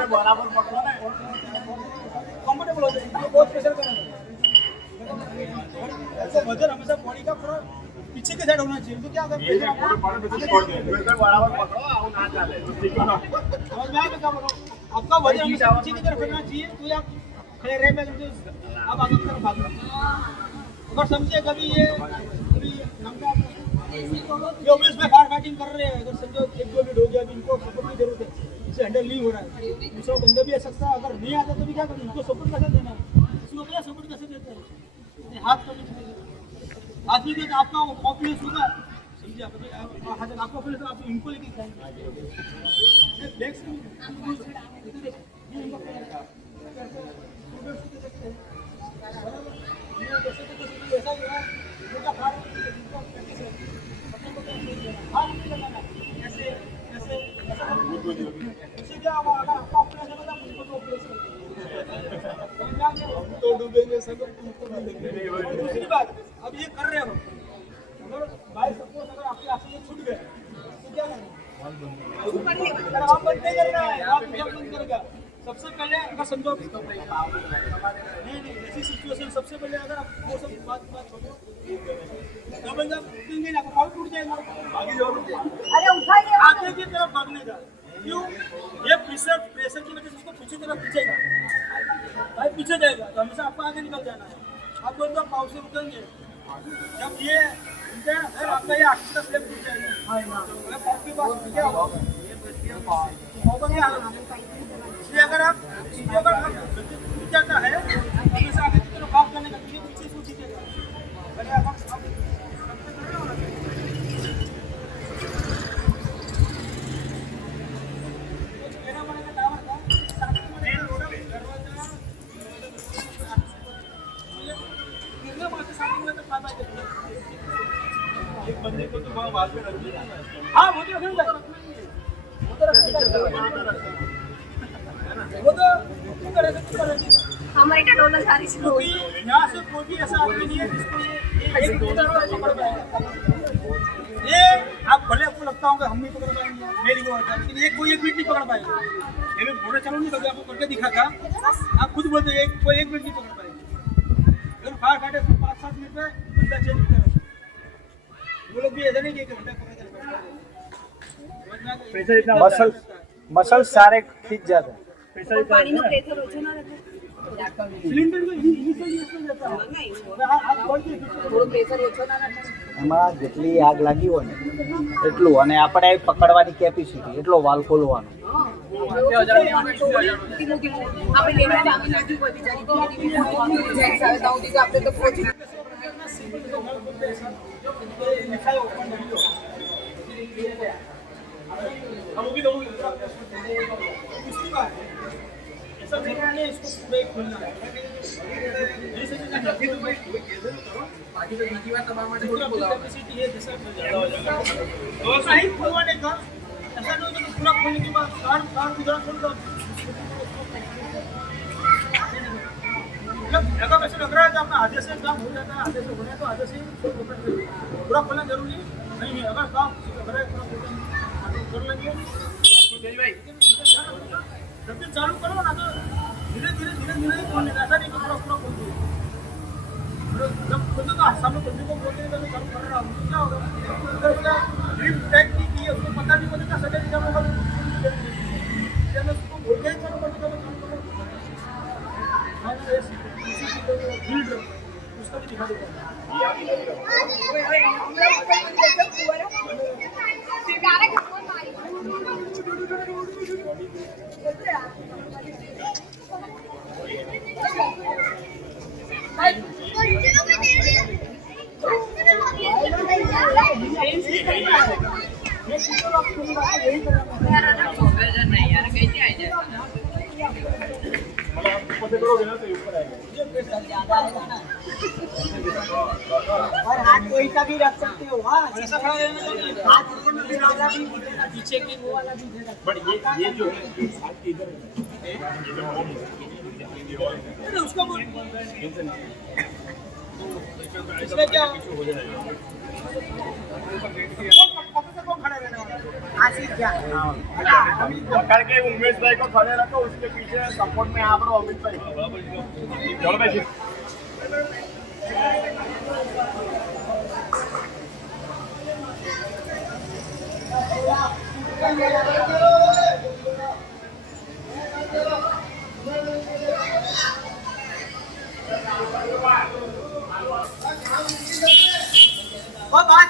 बराबर पकड़ो ना कंफर्टेबल हो जाए, बहुत प्रेशर करेंगे। ऐसा वजन हमेशा बॉडी का पूरा पीछे के साइड होना चाहिए। तो क्या करते हैं बराबर पकड़ो आओ ना चले समझ में आया क्या बोलो? आपका वजन हमेशा पीछे की तरफ रहना चाहिए, तो आप खड़े रह पे आप आगे की तरफ भागो। अगर समझे कभी ये ऑफिस में फायर फाइटिंग कर रहे हैं, अगर समझो एक दो मिनट हो गया, अभी इनको सपोर्ट की जरूरत है, इसे हैंडल नहीं हो रहा है, दूसरा बंदा भी आ सकता है, अगर नहीं आता तो भी क्या करें, इनको सपोर्ट कैसे देना है? इसको क्या सपोर्ट कैसे देते हैं? हाथ कभी हाथ में तो आपका कॉन्फिडेंस होगा, समझिए आपका कॉन्फिडेंस आप इनको लेके जाएंगे। तो डूबेंगे सब। दूसरी बात, अब ये कर रहे हो, अगर बाय सपोज अगर आपके हाथ से ये छूट गए तो क्या करना? आप बंद नहीं करना है, आप जब बंद करेगा सबसे पहले अगर समझो नहीं ऐसी सिचुएशन, सबसे पहले अगर आप वो सब बात छोड़ो, जब बंदा उठेंगे ना तो टूट जाएगा, आगे जाओ, अरे उठाइए आगे की तरफ भागने का। क्यों? ये प्रेशर की वजह से उसको पीछे तरफ खींचेगा, भाई पीछे जाएगा, तो हमेशा आपको आगे निकल जाना है। आप बोलते हो पाव से उठेंगे, जब ये फिर आपका ये आगे का स्लेप टूट जाएगा। पाव के पास क्या होगा? इसलिए अगर आप जाता है हमेशा आगे की तरफ भाग करने का, पीछे इसको खींचेगा। पहले आप एक बंदे को तो वहाँ बाद में रख दिया हाँ वो तो रखेंगे, वो तो हमारी टटोला सारी से क्योंकि यहाँ से कोई भी ऐसा आदमी नहीं है जिसको ये एक पकड़ पाएगा। ये आप भले आपको लगता होगा हम नहीं पकड़ पाएंगे, मेरी को होता है, लेकिन ये कोई एक मिनट नहीं पकड़ पाएगा। ये मैं बोलना चालू नहीं कभी आपको करके दिखा था, आप खुद बोलते कोई एक मिनट नहीं पकड़ पाएंगे। अगर फायर फाइटर 5-7 मिनट में बंदा चेंज कर, वो लोग भी ऐसा नहीं कि एक घंटा पकड़ प्रेशर इतना मसल सारे खींच जाते हैं। प्रेशर इतना पानी में प्रेशर ओछो ना रखे सिलेंडर में इनिशियल यूज में जाता है। आप बोल के થોડું પ્રેશર ઓછો ના રાખે એમાં જેટલી આગ લાગી હોય ને એટલું, અને આપણે પકડવાની કેપેસિટી એટલો વાલ ખોલવાનો. આપણે લેવા આવી નથી કોઈ બીજાની જેન્ટ્સ આવે તો સુધી આપણે તો પહોંચી लिखा है ओपन वीडियो, हम भी दूंगी उसकी बात है। ऐसा नहीं है इसको पूरा ही खोलना है, जैसे कि जल्दी तो भाई बाकी तो बीजी बात तमाम માટે पूरा बोला कैपेसिटी है, जैसा ज्यादा हो जाएगा तो सही खोलवाने का। ऐसा नहीं हो कि पूरा खोलने के बाद कार गुजरा छोड़ दो। अगर वैसे लग रहा है कि अपना आधे से काम हो जाता है, आधे से होने तो आधे से पूरा खोलना जरूरी नहीं है। अगर काम लग रहा है पूरा कर लेंगे जब भी चालू करो ना तो धीरे धीरे खोलने का, ऐसा नहीं कि पूरा खोल दो। जब बंदे को सामने बंदे को बोलते हैं तो मैं चालू कर रहा हूँ, क्या होगा अगर उसका ग्रिप टाइट नहीं की है, उसको पता नहीं पड़ेगा सडन क्या होगा, उसको बोल के चालू कर दो। उसका भी दिखा देगा। ऐसे करोगे ना तो ये ऊपर आएगा। जो प्रेशर ज्यादा आएगा ना और हाथ कोई सा भी रख सकते हो। हाँ ऐसा खड़ा रहना चाहिए, हाथ ऊपर में भी वाला भी पीछे की वो वाला भी दे सकते बट ये जो है ये हाथ के इधर है, हो। उसको बोल इसमें क्या हो जाएगा, कौन खड़ा रहने वाला है? आशीष क्या पकड़ के उमेश भाई को खड़े रखो, उसके पीछे सपोर्ट में यहाँ पर अमित भाई। चलो भाई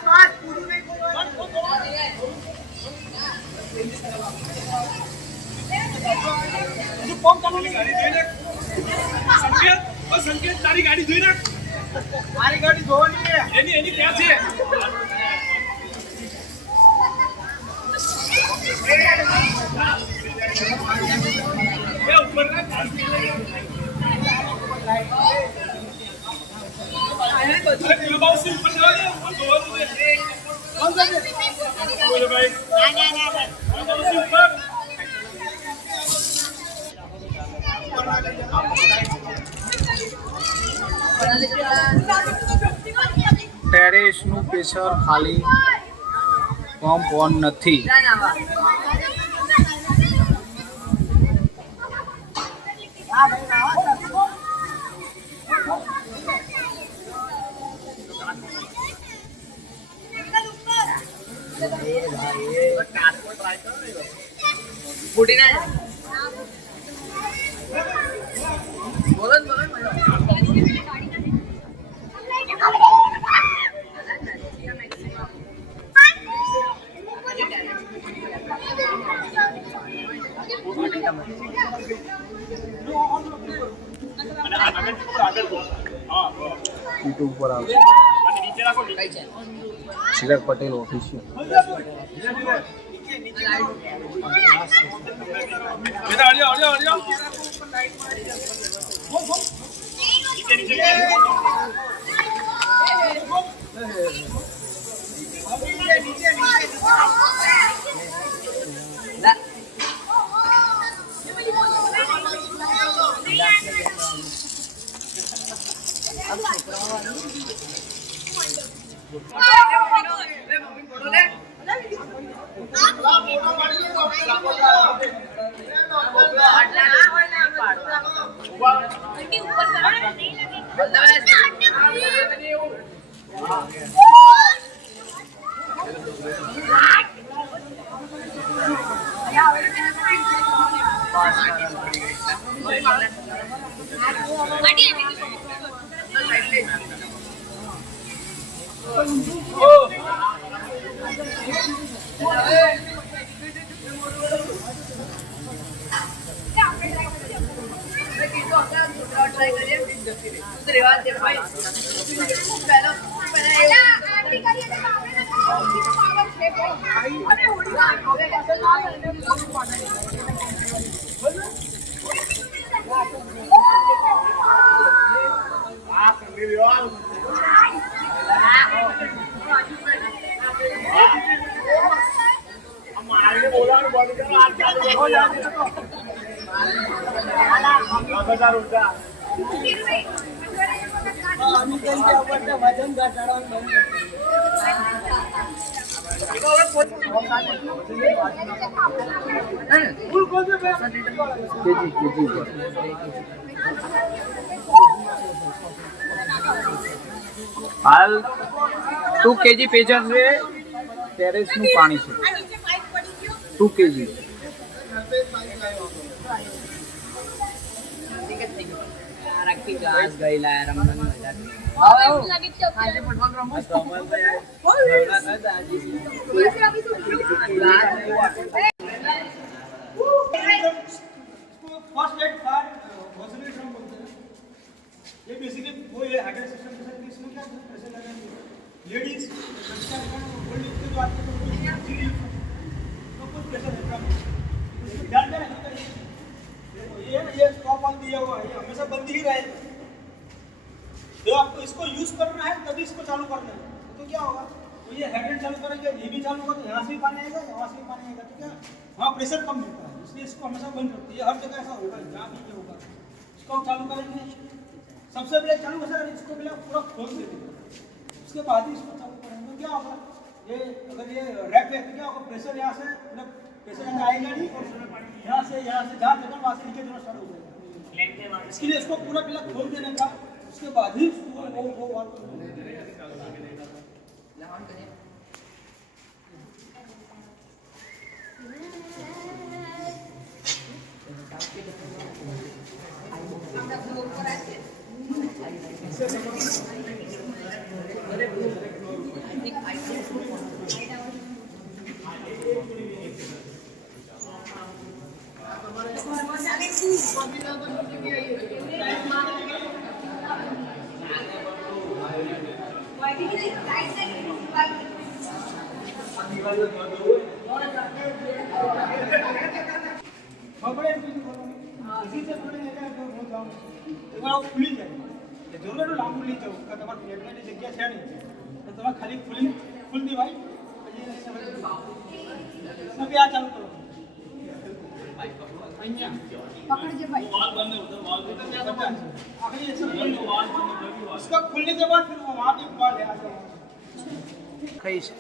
बात पूरी नहीं कौन करने संकेत तारी गाड़ी धोई रख, मारी गाड़ी धोनी है एनी क्या છે એ ઉપર ના अरे बाउसी ऊपर जा दे, ऊपर धोवा दे। कौन सा बोले भाई बाउसी ऊपर ટેરેસનું પ્રેશર ખાલી પંપ ઓન નથી. फुटी ना बोलो યુટ્યુબ પર આવશે ચિરાગ પટેલ ઓફિશિયલ. बेटा आ जाओ वजन घटाड़વાનું કેજી પર હાલ 2 kg પેજર છે. ટેરેસનું પાણી છે 2 kg. रखी घास गईला यार रमजान मजा आज फुटबॉल रमो फर्स्ट एड कार्ड वॉशिंग बोलते हैं. ये बेसिकली वो ये हाइड्रेट सिस्टम के साथ इसमें क्या प्रेशर लगाना है. लेडीज बच्चा ओल्ड एज के जो आते हैं तो कुछ प्रेशर रहता है, ध्यान देना है. ये स्टॉप ऑन दिया हुआ है, ये हमेशा बंद ही रहेगा। तो आपको इसको यूज करना है तभी इसको चालू करना है। तो क्या होगा, तो ये हेड चालू करेंगे, ये भी चालू होगा तो यहाँ से भी पानी आएगा, यहाँ से भी पानी आएगा, तो क्या वहाँ प्रेशर कम मिलता है, इसलिए इसको हमेशा बंद रखते हैं। हर जगह ऐसा होगा, जहाँ भी ये होगा इसको हम चालू करेंगे। सबसे पहले चालू कैसे करेंगे, इसको पहले पूरा खोल देंगे, उसके बाद ही इसको चालू करेंगे। तो क्या होगा, ये अगर ये रैक है तो क्या होगा, प्रेशर यहाँ से मतलब प्रेशर यहाँ आएगा नहीं, और यहाँ से जहाँ जगह वहाँ से नीचे देना स्टार्ट हो जाएगा। इसके लिए इसको पूरा पहले खोल देने का, उसके बाद ही खुली जाए जरूर लांबू ली जाऊ का તમારા ફ્લેટમાં જગ્યા છે નહીં તો તમે ખાલી ખુલ દેવાય પછી આ ચાલુ કરો અહીંયા पकड़िए भाई वाल बंद है उधर, वाल उधर क्या करता है? आखिरी ऐसे खोल दो। वाल बंद है, कोई भी वाल। उसका खुलने के बाद फिर वो वहाँ पे वाल है आगे કઈ છે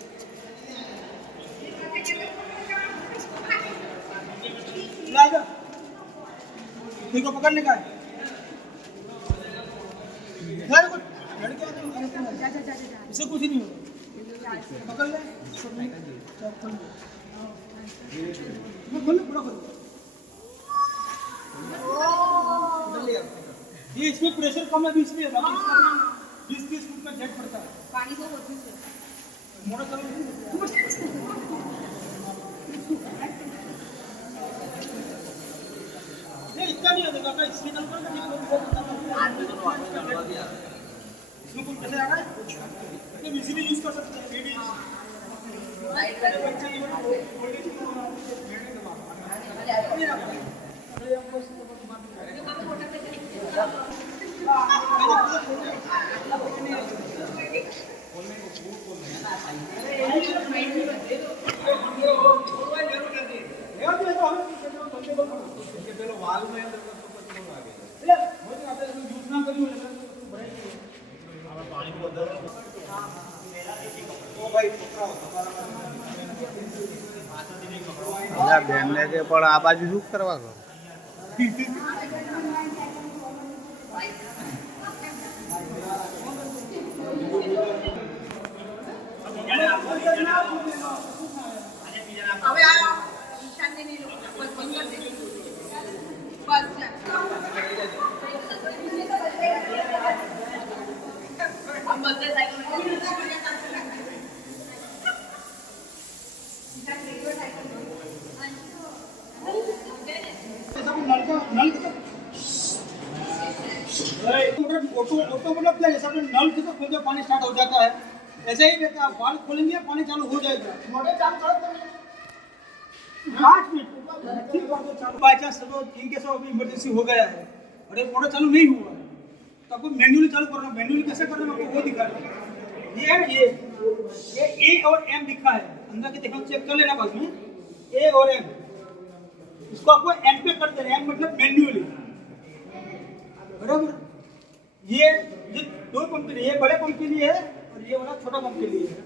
लाएगा, देखो पकड़ने का है। घर को लड़के आते हैं, इसे कुछ नहीं होगा, पकड़ ले, खोल ले, पूरा खोल। ये इसमें प्रेशर कम है, इसलिए 20-30 फुट में जेट पड़ता है। पानी को होती है मोटर चालू नहीं, इतना नहीं होगा, अपना इसमें चालू करेंगे, इसमें कुछ प्रेशर आ रहा है, ये इजीली यूज कर सकते हैं। लेडीज बच्चे બેન ને કે પણ આ બાજુ શું કરવા ગયો હવે આ શાંતિ નહીં લો બસ બંધ કરી દે બસ हम बदले साइकिल ऑटो मतलब क्या, जैसा नल से तो खोलते पानी स्टार्ट हो जाता है, ऐसे ही रहता है। वाल्व खोलेंगे पानी चालू हो जाएगा। मोटर चालू करो 5 मिनट ठीक कर दो चालू। By chance in case of emergency हो गया है और एक मोटर चालू नहीं हुआ है तो आपको मैन्युअली चालू करना। मैन्युअली कैसे करना आपको वो दिखा रहा है। ये है ये ए और एम लिखा है, अंदर के देखो चेक कर लेना बाद में। ए और एम, इसको आपको एम पे कर देना। एम मतलब मैन्युअली, बराबर। ये दो पंप के लिए, ये बड़े पंप के लिए है और ये वाला छोटा पंप के लिए है।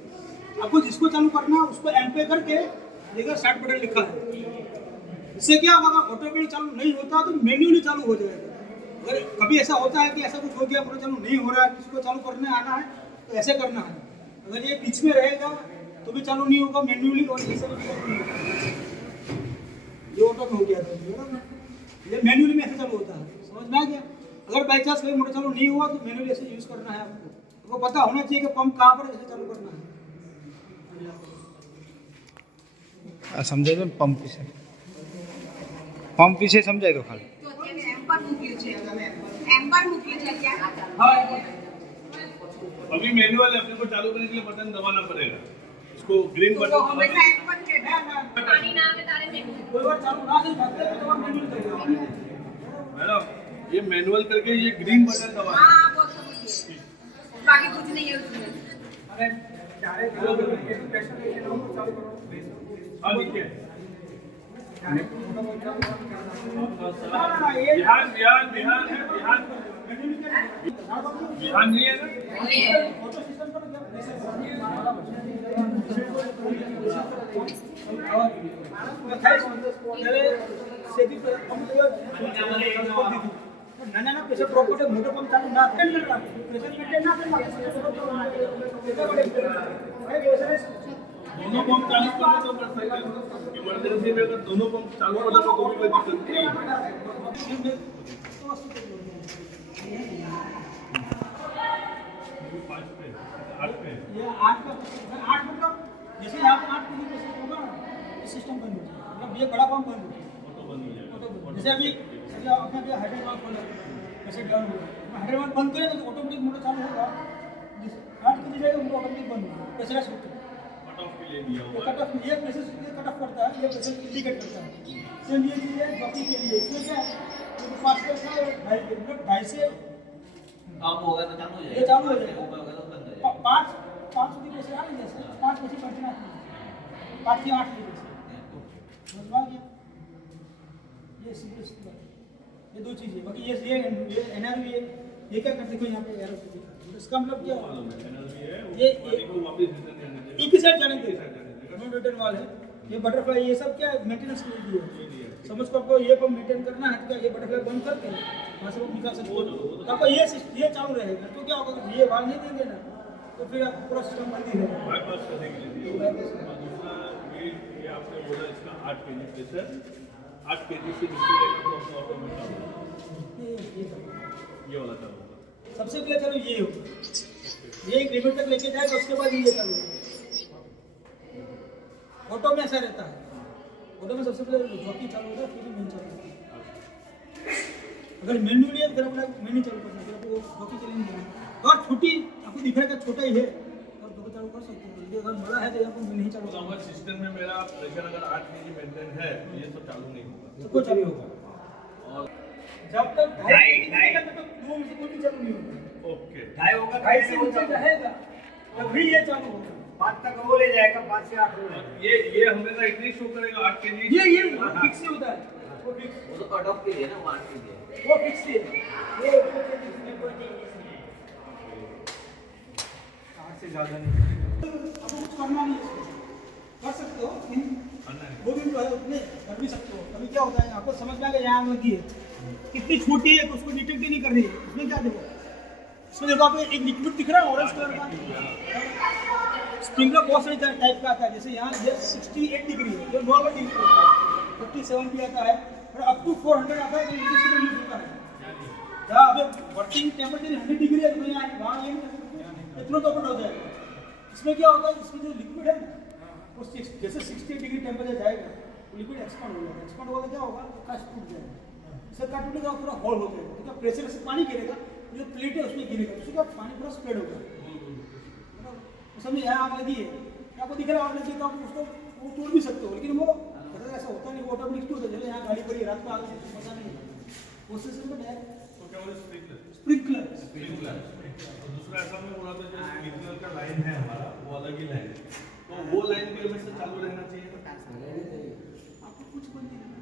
आपको जिसको चालू करना है उसको एम पे करके देखो स्टार्ट बटन लिखा है। इससे क्या होगा, ऑटोमेटिक चालू नहीं होता तो मैन्युअली चालू हो जाएगा। अगर कभी ऐसा होता है कि ऐसा कुछ हो गया, मोटर चालू नहीं हो रहा है, इसको चालू करने आना है तो ऐसे करना है। अगर ये बीच में रहेगा तो भी चालू नहीं होगा मैन्युअली, और ऐसे भी चालू नहीं होगा। ये ऑटो में हो गया था, ये मैन्युअली में ऐसे चालू होता है। समझ में आ गया। अगर बाई चांस कहीं मोटर चालू नहीं हुआ तो मैन्युअली ऐसे यूज़ करना है। आपको पता होना चाहिए कि पंप कहाँ पर ऐसे चालू करना है। સમજાય તો પંપ વિશે સમજાય તો ખાલી તો અત્યારે એમ પર મૂક્યું છે એમ પર મૂક્યું છે ક્યાં अभी मैनुअल है, अपने को चालू करने के लिए बटन दबाना पड़ेगा। इसको ग्रीन તો बटन હંમેશા એમ પર છે પાણી ના આવે તારે कोई बार चालू ना नहीं करते तो मैन्युअल करेगा। मैडम ये मैनुअल करके ये ग्रीन बटन दबाना हाँ वो समझिए, बाकी कुछ नहीं है उसमें। हाँ नीचे बिहान बिहान बिहान है बिहान बिहान नहीं है ना फोटो सिस्टम पर ना प्रेशर प्रॉपर्टी मोटर पंप चालू ना प्रेशर मेंटेन ना दोनों पंप चालू करना तो कर सकते हैं इमरजेंसी में अगर दोनों पंप चालू करना तो कोई दिक्कत नहीं है ये 8 मतलब जैसे यहाँ पे 8 प्रेशर होगा ना ये सिस्टम बंद हो जाएगा, मतलब ये बड़ा पंप बंद हो जाएगा, जैसे अभी अपना जो हाइड्रोलिक पंप खोला प्रेशर डाउन हो गया, हाइड्रोलिक पंप बंद करें तो ऑटोमेटिक मोटर चालू होगा, 8 की जाएगा उनको ऑटोमेटिक बंद होगा, प्रेशर होता है कट ऑफ के लिए दिया हुआ कट ऑफ ये प्रेशर कट ऑफ करता है, ये प्रेशर इंडिकेट करता है, सेम ये चीज़ है जॉकी के लिए, इसमें क्या है तो 5 का 2.5 से काम होगा तो चालू हो ये जाएगा, चालू हो जाएगा, होगा तो बंद हो जाएगा। 5 की प्रेशर आ नहीं जैसे 5 बजे कंटिन्यू 5 की 8 की समझ गया ये सीधे ये दो चीज़ें बाकी ये एनआरवी है ये क्या करते देखो यहाँ पे एरो से दिखा इसका मतलब क्या ये एक ही साइड जाने के नॉन रिटर्न वाल है ये बटरफ्लाई ये सब क्या मेंटेनेंस के लिए है समझ को आपको ये पंप मेंटेन करना है तो क्या ये बटरफ्लाई बंद करके वहाँ से वो निकाल सकते हो तो आपको ये चालू रहेगा तो क्या होगा ये वाल नहीं देंगे ना तो फिर आपको पूरा सिस्टम बंद ही रहेगा बाईपास करने के लिए दूसरा ये आपने बोला इसका 8 kg प्रेशर 8 kg से नीचे रहेगा तो अपना ऑटो में चालू होगा ये वाला चालू होगा सबसे पहले चलो ये होगा ये एक लिमिट तक लेके जाएगा उसके बाद ये चालू होगा ऑटो में ऐसा रहता है ऑटो में सबसे पहले जॉकी चालू होगा फिर मेन चालू होगा अगर मैनुअली है फिर अपना मैन चालू करना फिर आपको जॉकी चलेंगे और छोटी आपको दिख रहा है छोटा ही है और जॉकी चालू कर सकते हो अगर बड़ा है तो यहाँ पर नहीं चालू तो अगर सिस्टम में मेरा प्रेशर अगर 8 kg मेंटेन है तो ये सब चालू नहीं होगा तो कुछ नहीं होगा और जब तक ढाई तब तक 2 में से कोई चालू नहीं होगा ओके ढाई से नीचे रहेगा तभी ये चालू होगा 5 तक वो ले जाएगा, 5 से 8 हो जाएगा। ये हमेशा इतनी शो करेगा 8 kg ये फिक्स ही होता है वो फिक्स वो तो कट ऑफ के लिए ना, मार्क के लिए। वो फिक्स ही है ये से ज़्यादा नहीं। आपको कुछ करना नहीं है कर सकते हो वो भी जो है उसमें कर भी सकते हो कभी क्या होता है आपको समझ में आ गया यहाँ लगी है कितनी छोटी है तो उसको डिटेक्ट ही नहीं कर रही है उसमें क्या देखो इसमें देखो आपको एक लिक्विड दिख रहा है ऑरेंज कलर का स्प्रिंकलर बहुत सारे टाइप का आता है जैसे यहाँ ये 68 डिग्री है जो नॉर्मल डिग्री होता है 57 भी आता है और अप टू 400 आता है तो इंडस्ट्री में यूज होता है जहाँ अभी वर्किंग टेम्परेचर 100 डिग्री है तो यहाँ वहाँ ये इतना तो हो जाएगा इसमें क्या होता है इसमें जो लिक्विड है ना वो जैसे 60 डिग्री टेम्परेचर जाएगा तो लिक्विड एक्सपांड हो जाएगा एक्सपांड होगा क्या होगा कट टूट जाएगा इसका कट टूटेगा पूरा होल हो जाएगा तो क्या प्रेशर से पानी गिरेगा जो प्लेट है उसमें गिरेगा उसके बाद पानी पूरा स्प्रेड होगा समझे यहाँ आग लगी है आपको दिख रहा है आग लगी है तो आप उसको वो तोड़ भी सकते हो लेकिन वो ऐसा होता नहीं वो ऑटोमेटिक होता है जैसे यहाँ गाड़ी पड़ी रात को आग लगी पता नहीं वो सिस्टम में डायरेक्ट स्प्रिंकलर तो दूसरा ऐसा मैं बोला था जो स्प्रिंकलर का लाइन है हमारा वो अलग ही लाइन है तो वो लाइन भी हमेशा चालू रहना चाहिए आपको कुछ बंद नहीं करना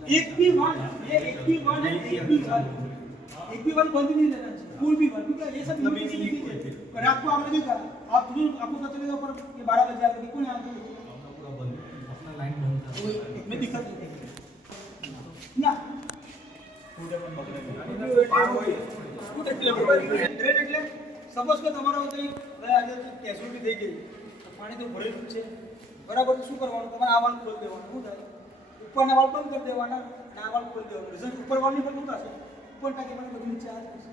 चाहिए एक भी वाल ये एक भी वाल है एक भी वाल बंद नहीं रहना चाहिए कोई भी वाल क्योंकि ये सब नमी नहीं है रात को आग लगेगा आप आपको पता चलेगा पर ये 12 बजे आग लगी कौन आग लगी अपना लाइन बंद कर। में दिक्कत नहीं ना સપોઝ કે તમારો કંઈ આજે કેસ્યુલિટી થઈ ગઈ પાણી તો ભરેલું જ છે બરાબર તો શું કરવાનું તમારે આ વાલ ખોલી દેવાનું શું થાય ઉપરના વાલ બંધ કરી દેવાના અને આ વાલ ખોલી દેવાનું રિઝલ્ટ ઉપર વાલની પણ શું થશે ઉપર ટાંકીમાંથી બધું નીચે આ થશે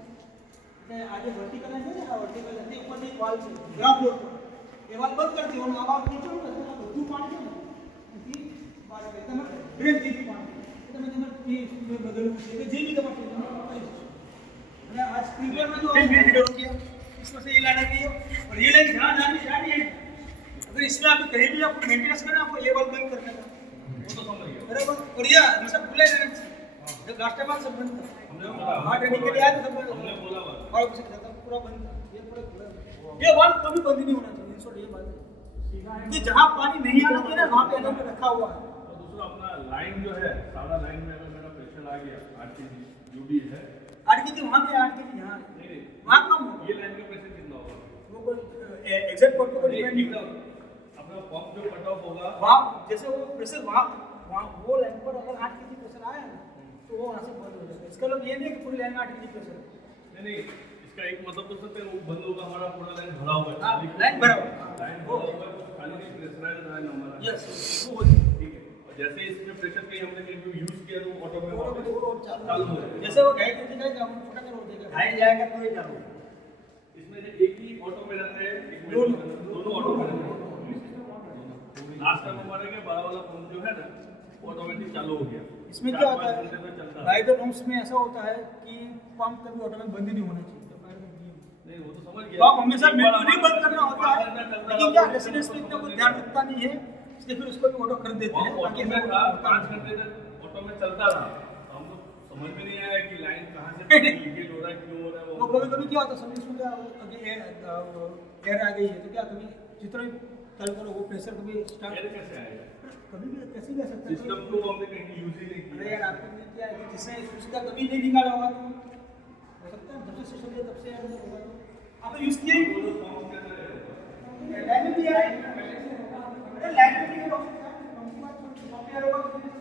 એટલે આજે વર્ટિકલ લાઈન છે ને આ વર્ટિકલ લાઈનની ઉપરની એક વાલ છે ગ્રાઉન્ડ ફ્લોર પર એ વાલ બંધ કરી દેવાનું આ વાલ નીચે બધું પાણી છે ને એથી બહાર આવે તમે ડ્રેન થઈ ગયું પાણી તમે बदलू जे भी तुम्हारे आज स्प्रिंकलर में जो हीटर हो गया इसमें से ये लाइन आ गई है और ये लाइन जहाँ जानी है अगर इसमें आप कहीं भी आपको मेंटेनेंस करना आपको ये वाल बंद करना है वो तो समझ गया बराबर और ये हमेशा खुला रहना चाहिए जब लास्ट टाइम सब बंद था हमने बोला हाँ ट्रेनिंग के लिए आया था सब बंद हमने था बोला बात और कुछ नहीं था पूरा बंद था ये पूरा खुला ये वाल्व कभी बंद नहीं होना चाहिए इंसोर्ट ये बात है कि जहाँ पानी नहीं आना चाहिए ना वहाँ पे एनएल पे रखा हुआ है और दूसरा अपना लाइन जो है सारा लाइन में अगर मेरा प्रेशर आ गया 8 kg जो भी है 8 kg वहाँ पे 8 kg यहाँ नहीं नहीं वहाँ कम होगा ये लाइन का प्रेशर कितना होगा वो कोई एग्जैक्ट कोड को डिपेंड नहीं एकदम अपना पंप जो कट ऑफ होगा वहाँ जैसे वो प्रेशर वहाँ वो लाइन पर अगर 8 kg प्रेशर आया ना तो वो वहाँ से बंद हो जाएगा इसका मतलब ये नहीं है कि पूरी लाइन में 8 kg प्रेशर है नहीं इसका एक मतलब तो सकते हैं वो बंद होगा हमारा पूरा लाइन भरा हुआ है हाँ लाइन भरा हुआ लाइन भरा हुआ है खाली नहीं प्रेशराइज लाइन हमारा यस वो हो जाएगा ठीक है और जैसे इसमें प्रेशर कहीं हमने कहीं यूज किया तो ऑटो में ऑटोमेटिक वो चालू हो जाएगा जैसे वो गाइड करके जाएगा हम छोटा कर देगा हाई जाएगा तो ये चालू इसमें जो एक ही ऑटो में रहता है एक में दोनों ऑटो में रहते हैं लास्ट टाइम हमारे के बड़ा वाला पंप जो है ना ऑटोमेटिक चालू हो गया इसमें क्या होता 4-5 घंटे में चलता है राइडर नोट्स में ऐसा होता है कि पंप कभी ऑटोमेटिक बंद ही नहीं होना चाहिए तो फायर में नियम नहीं वो तो समझ गया पंप हमेशा मैन्युअली बंद करना होता है लेकिन क्या रेसिडेंस पे इतना कोई ध्यान रखता नहीं है इसलिए फिर उसको भी ऑटो कर देते हैं ऑटो में था 5 घंटे तक ऑटो में चलता रहा तो हमको समझ में नहीं आया कि लाइन कहाँ से लीकेज हो रहा है क्यों हो रहा है वो कभी कभी क्या होता है सर्विस में क्या अभी एयर आ गई है तो क्या कभी जितना भी चालू करो वो प्रेशर कभी एयर स्टार्ट कैसे आएगा कभी भी कैसे भी आ सकता है सिस्टम को हमने कहीं यूज ही नहीं अरे किया यार आपको ये क्या है कि जिसने उसका कभी नहीं निकाला होगा तो हो सकता है जब से सिस्टम लिया तब से यार होगा तो आपने यूज किया ही लाइन में दिया है अरे लाइन में दिया हो सकता है पंप की बात पंप यार होगा